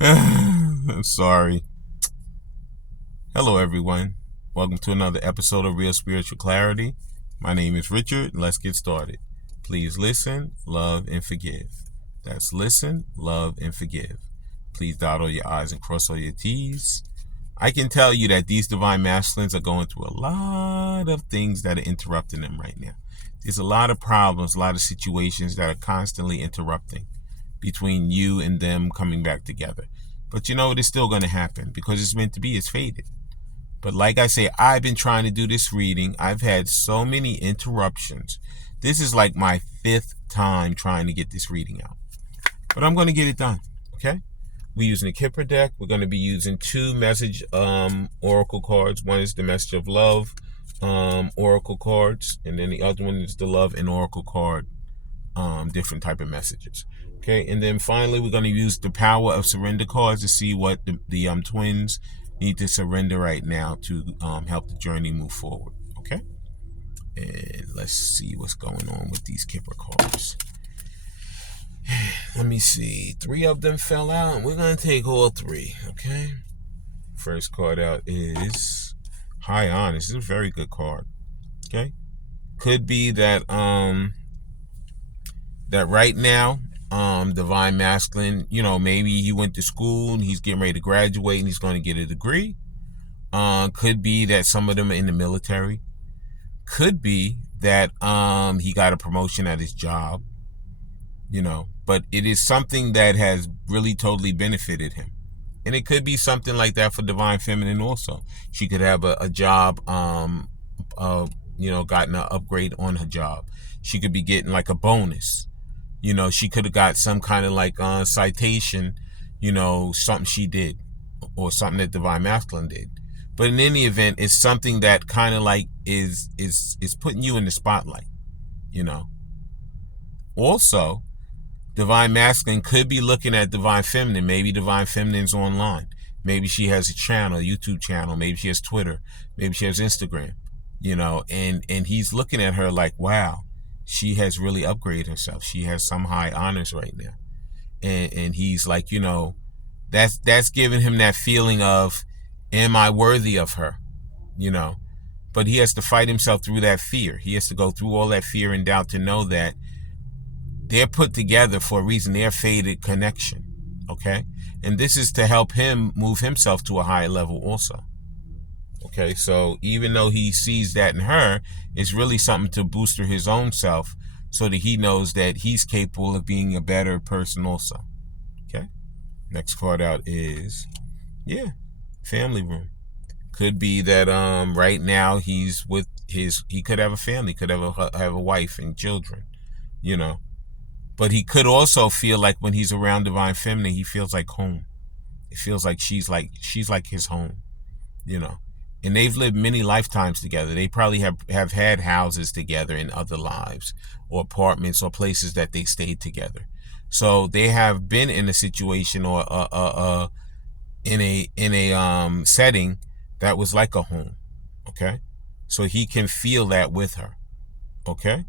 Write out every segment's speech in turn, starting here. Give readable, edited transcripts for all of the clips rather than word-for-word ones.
I'm sorry. Hello, everyone. Welcome to another episode of Real Spiritual Clarity. My name is Richard. Let's get started. Please listen, love, and forgive. That's listen, love, and forgive. Please dot all your I's and cross all your T's. I can tell you that these divine masculines are going through a lot of things that are interrupting them right now. There's a lot of problems, a lot of situations that are constantly interrupting between you and them coming back together. But you know, it is still going to happen because it's meant to be. It's fated. But like I say, I've been trying to do this reading. I've had so many interruptions. This is like my 5th time trying to get this reading out. But I'm going to get it done. Okay? We're using a Kipper deck. We're going to be using 2 message oracle cards. One is the message of love oracle cards, and then the other one is the love and oracle card, different type of messages. Okay, and then finally we're going to use the power of surrender cards to see what the twins need to surrender right now to help the journey move forward. Okay, and let's see what's going on with these Kipper cards. Let me see. 3 of them fell out. We're going to take all 3. Okay, first card out is High Honor. This is a very good card. Okay, could be that that right now, divine masculine, maybe he went to school and he's getting ready to graduate and he's going to get a degree. Could be that some of them are in the military. Could be that he got a promotion at his job, but it is something that has really totally benefited him. And it could be something like that for divine feminine also. She could have a job, gotten an upgrade on her job. She could be getting like a bonus. She could have got some kind of like citation, something she did or something that divine masculine did. But in any event, it's something that kind of like is putting you in the spotlight, Also, divine masculine could be looking at divine feminine. Maybe divine feminine's online. Maybe she has a channel, a YouTube channel. Maybe she has Twitter. Maybe she has Instagram, and he's looking at her like, wow, she has really upgraded herself. She has some high honors right now. And he's like, that's giving him that feeling of, am I worthy of her? But he has to fight himself through that fear. He has to go through all that fear and doubt to know that they're put together for a reason. They're a fated connection. Okay? And this is to help him move himself to a higher level also. Okay, so even though he sees that in her, it's really something to booster his own self so that he knows that he's capable of being a better person also. Okay, next card out is, family room. Could be that right now he's with he could have a family, could have a wife and children, But he could also feel like when he's around divine feminine, he feels like home. It feels like she's like his home, And they've lived many lifetimes together. They probably have had houses together in other lives, or apartments, or places that they stayed together. So they have been in a situation or in a setting that was like a home. Okay, so he can feel that with her. Okay,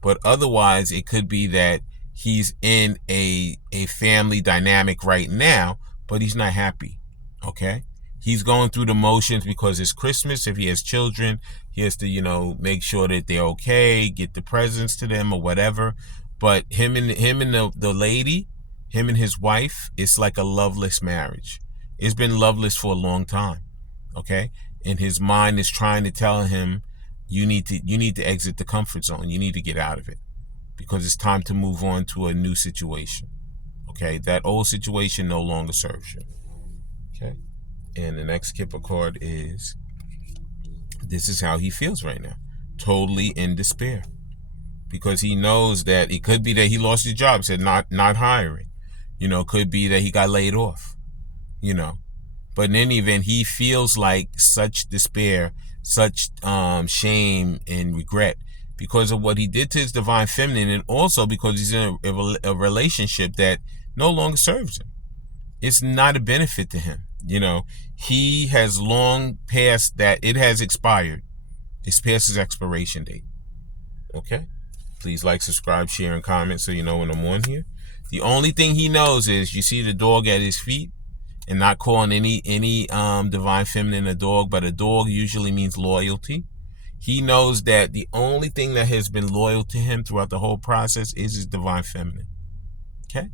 but otherwise it could be that he's in a family dynamic right now, but he's not happy. Okay, he's going through the motions because it's Christmas. If he has children, he has to, make sure that they're okay, get the presents to them or whatever. But him and the lady, him and his wife, it's like a loveless marriage. It's been loveless for a long time. Okay, and his mind is trying to tell him, you need to exit the comfort zone. You need to get out of it because it's time to move on to a new situation. Okay, that old situation no longer serves you. Okay, and the next Kipper card is, this is how he feels right now. Totally in despair. Because he knows that it could be that he lost his job, said not hiring. Could be that he got laid off. But in any event, he feels like such despair, such shame and regret because of what he did to his divine feminine, and also because he's in a relationship that no longer serves him. It's not a benefit to him. He has long passed that. It has expired. It's past his expiration date. Okay? Please like, subscribe, share, and comment so you know when I'm on here. The only thing he knows is, you see the dog at his feet? and not calling any divine feminine a dog, but a dog usually means loyalty. He knows that the only thing that has been loyal to him throughout the whole process is his divine feminine. Okay?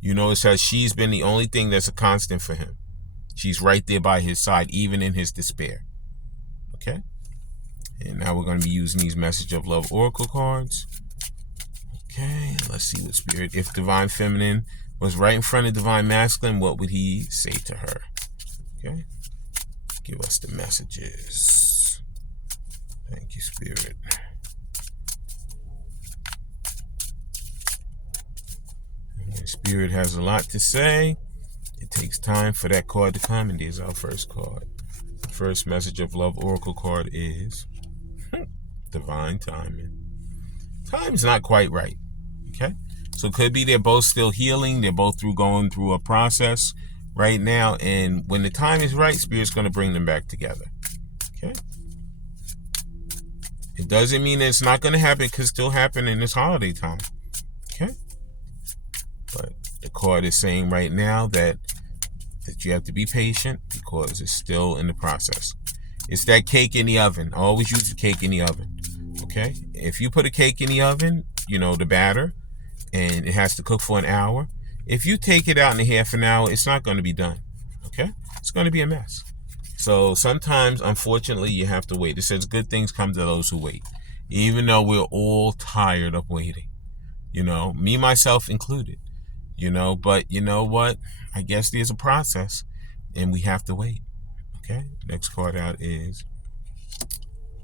You notice how she's been the only thing that's a constant for him. She's right there by his side, even in his despair. Okay? And now we're going to be using these Message of Love Oracle cards. Okay, let's see what Spirit, if Divine Feminine was right in front of Divine Masculine, what would he say to her? Okay, give us the messages. Thank you, Spirit. And when Spirit has a lot to say, it takes time for that card to come, and there's our first card. The first Message of Love Oracle card is Divine Timing. Time's not quite right. Okay, so it could be they're both still healing. They're both going through a process right now, and when the time is right, Spirit's going to bring them back together. Okay, it doesn't mean that it's not going to happen. It could still happen in this holiday time. Okay, but the card is saying right now that you have to be patient because it's still in the process. It's that cake in the oven. I always use the cake in the oven. Okay, if you put a cake in the oven, you know, the batter, and it has to cook for an hour. If you take it out in a half an hour, it's not going to be done. Okay, it's going to be a mess. So sometimes, unfortunately, you have to wait. It says good things come to those who wait, even though we're all tired of waiting. You know, me, myself included. You know, but you know what? I guess there's a process, and we have to wait. Okay, next card out is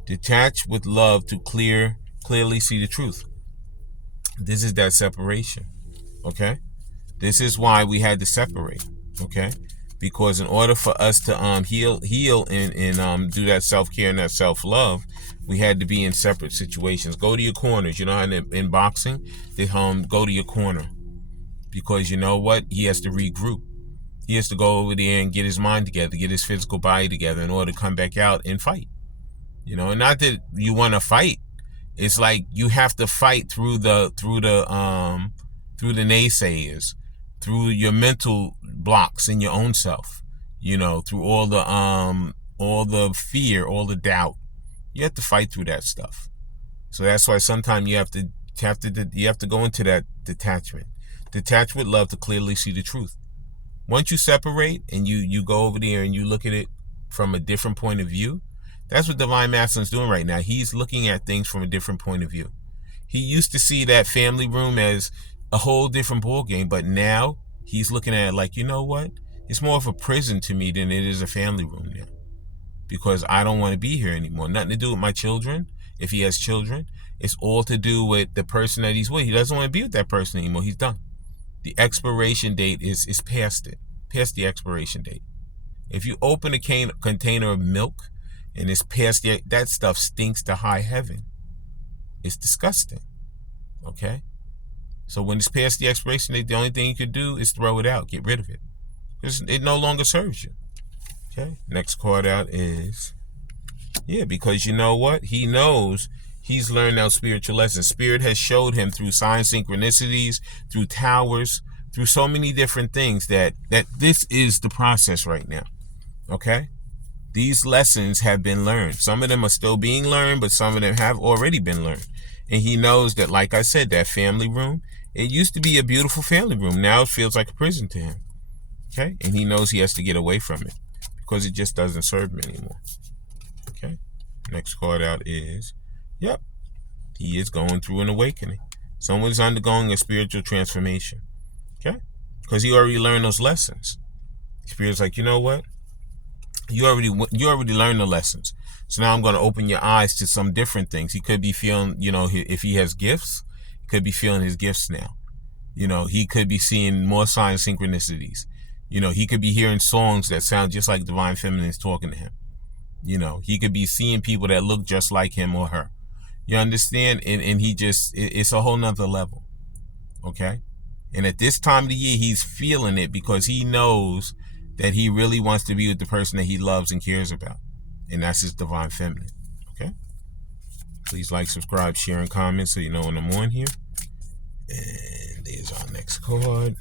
Detach with Love to clearly see the truth. This is that separation. Okay, this is why we had to separate. Okay, because in order for us to heal and do that self-care and that self-love, we had to be in separate situations. Go to your corners. You know how in boxing, they go to your corner, because you know what? He has to regroup. He has to go over there and get his mind together, get his physical body together in order to come back out and fight. You know, and not that you want to fight. It's like you have to fight through the naysayers, through your mental blocks in your own self. You know, through all the fear, all the doubt. You have to fight through that stuff. So that's why sometimes you have to go into that detachment. Detach with love to clearly see the truth. Once you separate and you go over there and you look at it from a different point of view, that's what Divine Masculine's doing right now. He's looking at things from a different point of view. He used to see that family room as a whole different ballgame, but now he's looking at it like, you know what? It's more of a prison to me than it is a family room now, because I don't want to be here anymore. Nothing to do with my children, if he has children. It's all to do with the person that he's with. He doesn't want to be with that person anymore. He's done. The expiration date is past the expiration date. If you open a container of milk and it's past that stuff stinks to high heaven. It's disgusting. Okay? So when it's past the expiration date, the only thing you could do is throw it out, get rid of it, because it no longer serves you. Okay? Next card out is, because you know what? He knows he's learned out spiritual lessons. Spirit has showed him through sign synchronicities, through towers, through so many different things that this is the process right now. Okay? These lessons have been learned. Some of them are still being learned, but some of them have already been learned. And he knows that, like I said, that family room, it used to be a beautiful family room. Now it feels like a prison to him. Okay? And he knows he has to get away from it because it just doesn't serve him anymore. Okay? Next card out is, he is going through an awakening. Someone's undergoing a spiritual transformation. Okay? Because he already learned those lessons. Spirit's like, you know what? You already learned the lessons. So now I'm going to open your eyes to some different things. He could be feeling, if he has gifts, he could be feeling his gifts now. He could be seeing more sign synchronicities. He could be hearing songs that sound just like Divine Feminine is talking to him. He could be seeing people that look just like him or her. You understand? And he it's a whole nother level. Okay? And at this time of the year, he's feeling it because he knows that he really wants to be with the person that he loves and cares about. And that's his Divine Feminine. Okay? Please like, subscribe, share, and comment so you know when I'm on here. And there's our next card.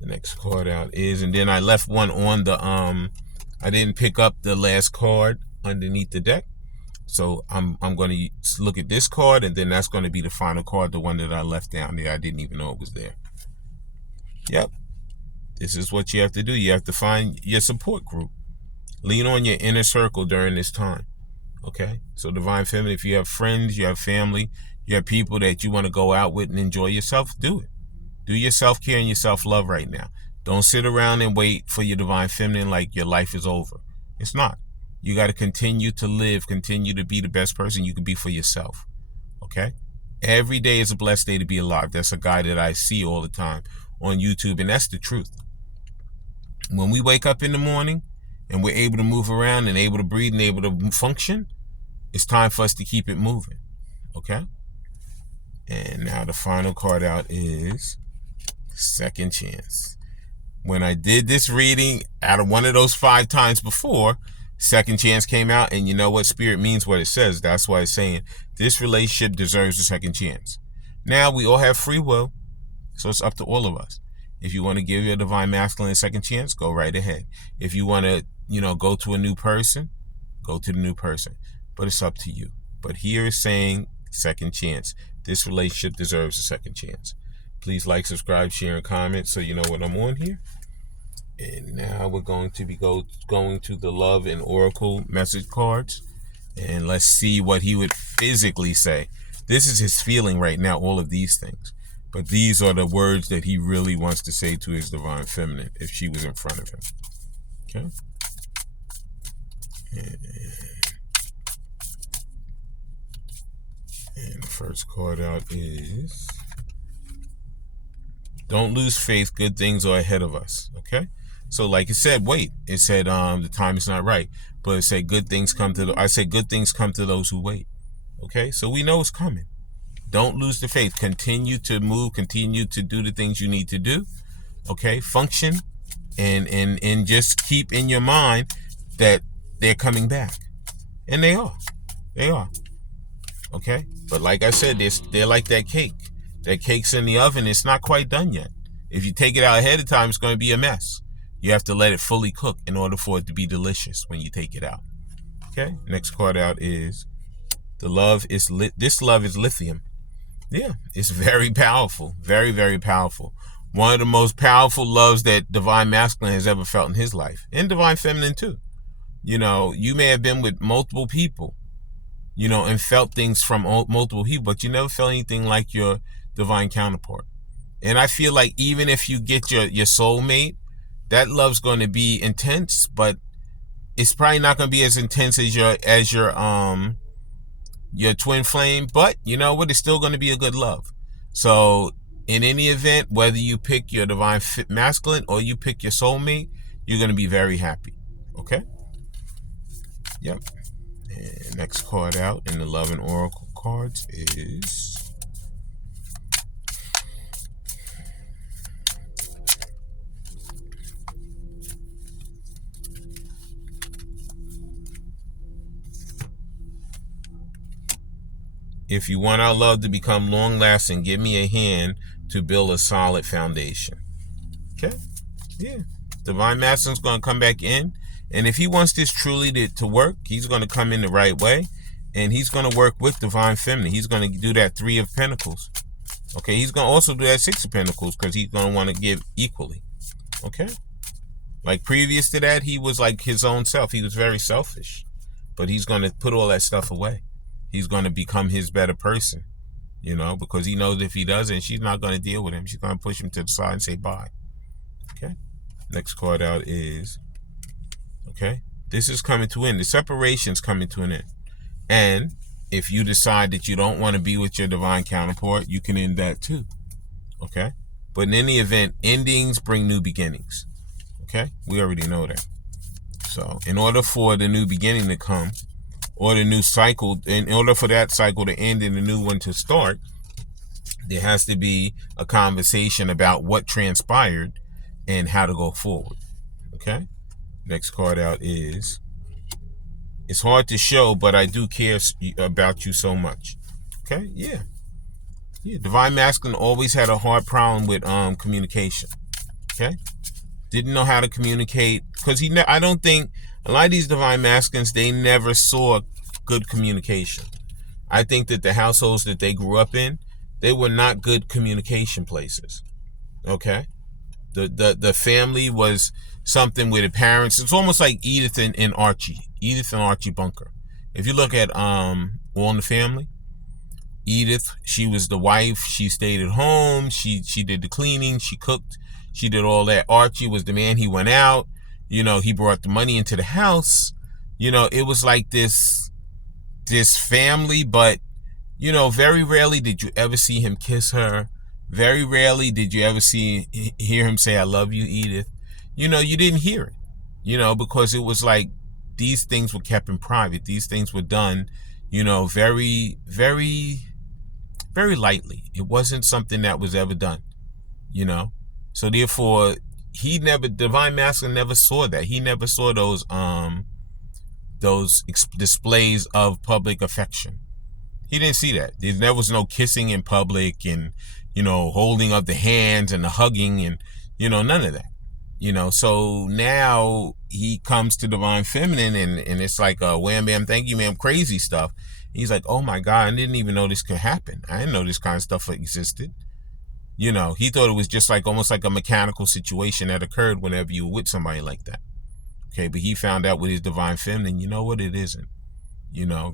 The next card out is, and then I left one on the I didn't pick up the last card underneath the deck. So I'm going to look at this card, and then that's going to be the final card, the one that I left down there. I didn't even know it was there. Yep. This is what you have to do. You have to find your support group. Lean on your inner circle during this time. Okay? So Divine Feminine, if you have friends, you have family, you have people that you want to go out with and enjoy yourself, do it. Do your self-care and your self-love right now. Don't sit around and wait for your Divine Feminine like your life is over. It's not. You got to continue to live, continue to be the best person you can be for yourself. Okay? Every day is a blessed day to be alive. That's a guy that I see all the time on YouTube, and that's the truth. When we wake up in the morning and we're able to move around and able to breathe and able to function, it's time for us to keep it moving. Okay? And now the final card out is Second Chance. When I did this reading, out of one of those 5 times before, Second Chance came out, and you know what? Spirit means what it says. That's why it's saying this relationship deserves a second chance. Now, we all have free will, so it's up to all of us. If you want to give your Divine Masculine a second chance, go right ahead. If you want to, go to a new person, go to the new person. But it's up to you. But here is saying second chance. This relationship deserves a second chance. Please like, subscribe, share, and comment so you know what I'm on here. And now we're going to be going to the Love and Oracle message cards. And let's see what he would physically say. This is his feeling right now, all of these things. But these are the words that he really wants to say to his Divine Feminine if she was in front of him. Okay? And the first card out is, don't lose faith. Good things are ahead of us. Okay? So like it said, wait. It said the time is not right. But it said good things come to I said good things come to those who wait. Okay? So we know it's coming. Don't lose the faith. Continue to move. Continue to do the things you need to do. Okay? Function. And just keep in your mind that they're coming back. And they are. They are. Okay? But like I said, they're like that cake. That cake's in the oven. It's not quite done yet. If you take it out ahead of time, it's going to be a mess. You have to let it fully cook in order for it to be delicious when you take it out. Okay? Next card out is the love is this love is lithium. Yeah, it's very powerful. Very, very powerful. One of the most powerful loves that Divine Masculine has ever felt in his life. And Divine Feminine too. You may have been with multiple people, and felt things from multiple people, but you never felt anything like your divine counterpart. And I feel like even if you get your soulmate, that love's going to be intense, but it's probably not going to be as intense as your twin flame. But you know what? It's still going to be a good love. So in any event, whether you pick your Divine Masculine or you pick your soulmate, you're going to be very happy. Okay? Yep. And next card out in the Love and Oracle cards is if you want our love to become long-lasting, give me a hand to build a solid foundation. Okay? Yeah. Divine Masculine's going to come back in. And if he wants this truly to work, he's going to come in the right way. And he's going to work with Divine Feminine. He's going to do that 3 of Pentacles. Okay? He's going to also do that 6 of Pentacles because he's going to want to give equally. Okay? Like previous to that, he was like his own self. He was very selfish. But he's going to put all that stuff away. He's going to become his better person. Because he knows if he doesn't, she's not going to deal with him. She's going to push him to the side and say bye. Okay? Next card out is, okay, this is coming to an end. The separation's coming to an end. And if you decide that you don't want to be with your divine counterpart, you can end that too. Okay? But in any event, endings bring new beginnings. Okay? We already know that. So in order for the new beginning to come, or the new cycle, in order for that cycle to end and the new one to start, there has to be a conversation about what transpired and how to go forward. Okay? Next card out is, it's hard to show, but I do care about you so much. Okay? Yeah. Divine Masculine always had a hard problem with communication. Okay, didn't know how to communicate because I don't think a lot of these divine masculines, they never saw good communication. I think that the households that they grew up in, they were not good communication places. Okay, the family was something where the parents. It's almost like Edith and Archie Bunker. If you look at All in the Family, Edith, she was the wife. She stayed at home. She did the cleaning. She cooked. She did all that. Archie was the man. He went out. He brought the money into the house. It was like this family, but very rarely did you ever see him kiss her. Very rarely did you ever hear him say, "I love you, Edith." You didn't hear it. Because it was like these things were kept in private. These things were done, very, very, very lightly. It wasn't something that was ever done. So therefore, Divine Masculine never saw that. He never saw those displays of public affection. He didn't see that. There was no kissing in public and, holding of the hands and the hugging and, none of that. So now he comes to Divine Feminine and it's like a wham, bam, thank you, ma'am, crazy stuff. He's like, oh my God, I didn't even know this could happen. I didn't know this kind of stuff existed. He thought it was just like almost like a mechanical situation that occurred whenever you were with somebody like that. Okay, but he found out with his Divine Feminine, you know what, it isn't.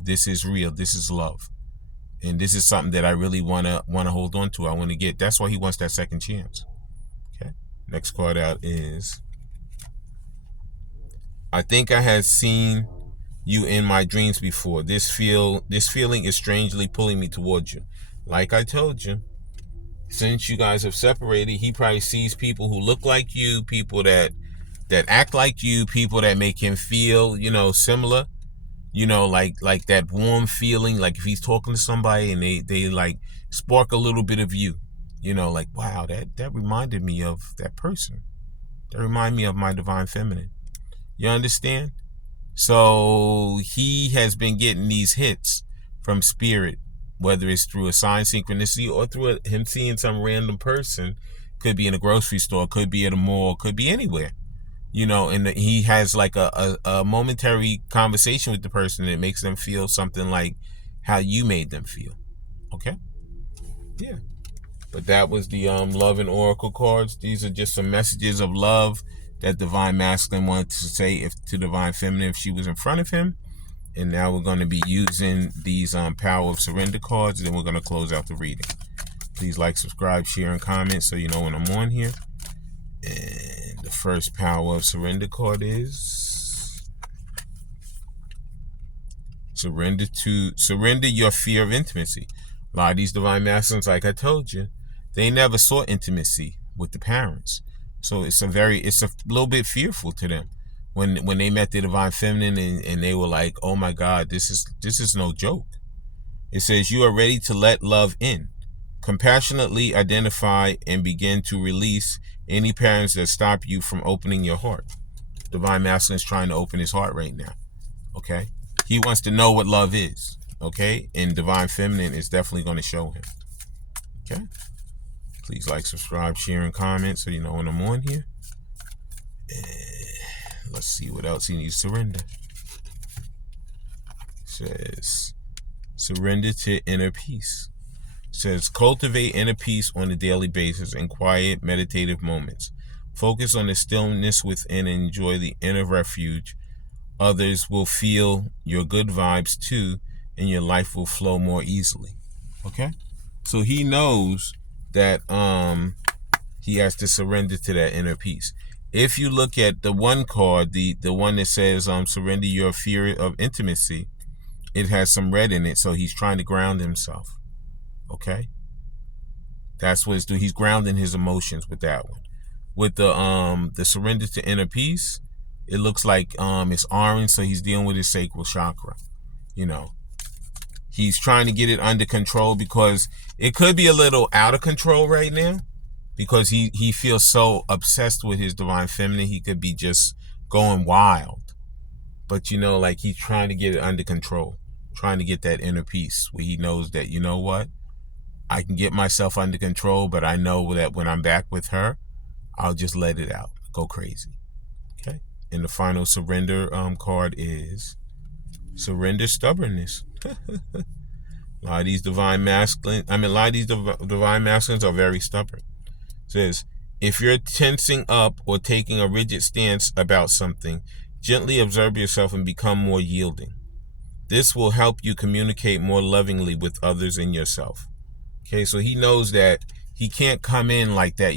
This is real. This is love. And this is something that I really want to hold on to. I want to get. That's why he wants that second chance. Okay. Next card out is, I think I had seen you in my dreams before. This feeling is strangely pulling me towards you. Like I told you, since you guys have separated, he probably sees people who look like you, people that act like you, people that make him feel, similar. Like that warm feeling, like if he's talking to somebody and they like spark a little bit of you, like, wow, that reminded me of that person. That reminded me of my Divine Feminine. You understand? So he has been getting these hits from Spirit, whether it's through a sign synchronicity or through him seeing some random person. Could be in a grocery store, could be at a mall, could be anywhere. And he has like a momentary conversation with the person that makes them feel something like how you made them feel. Okay? Yeah. But that was the love and oracle cards. These are just some messages of love that Divine Masculine wanted to say to Divine Feminine if she was in front of him. And now we're going to be using these Power of Surrender cards, and then we're going to close out the reading. Please like, subscribe, share, and comment so you know when I'm on here. And the first Power of Surrender card is surrender your fear of intimacy. A lot of these Divine Masculines, like I told you, they never saw intimacy with the parents. So it's a little bit fearful to them when they met the Divine Feminine and they were like, oh my God, this is no joke. It says you are ready to let love in. Compassionately identify and begin to release any patterns that stop you from opening your heart. Divine Masculine is trying to open his heart right now. Okay? He wants to know what love is. Okay? And Divine Feminine is definitely going to show him. Okay? Please like, subscribe, share, and comment so you know when I'm on here. And let's see what else he needs to surrender. It says, surrender to inner peace. Says cultivate inner peace on a daily basis in quiet meditative moments. Focus on the stillness within and enjoy the inner refuge. Others will feel your good vibes too, and your life will flow more easily. Okay? So he knows that he has to surrender to that inner peace. If you look at the one card, the one that says surrender your fear of intimacy, it has some red in it, so he's trying to ground himself. Okay, that's what it's doing. He's grounding his emotions with that one. With the surrender to inner peace, it looks like it's orange, so he's dealing with his sacral chakra. He's trying to get it under control because it could be a little out of control right now because he feels so obsessed with his Divine Feminine. He could be just going wild, but like he's trying to get it under control, trying to get that inner peace where he knows that, you know what, I can get myself under control, but I know that when I'm back with her, I'll just let it out, go crazy. Okay. And the final surrender card is surrender stubbornness. A lot of these divine masculines are very stubborn. It says, if you're tensing up or taking a rigid stance about something, gently observe yourself and become more yielding. This will help you communicate more lovingly with others and yourself. Okay, so he knows that he can't come in like that,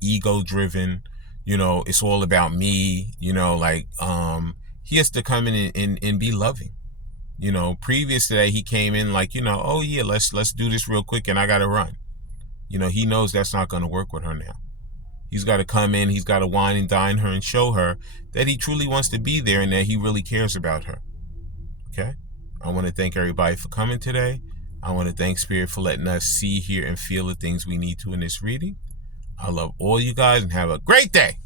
ego driven, it's all about me, he has to come in and be loving. Previous to that, he came in like, oh yeah, let's do this real quick and I gotta run. He knows that's not gonna work with her now. He's got to come in, he's got to wine and dine her and show her that he truly wants to be there and that he really cares about her. Okay? I want to thank everybody for coming today. I want to thank Spirit for letting us see, hear, and feel the things we need to in this reading. I love all you guys and have a great day.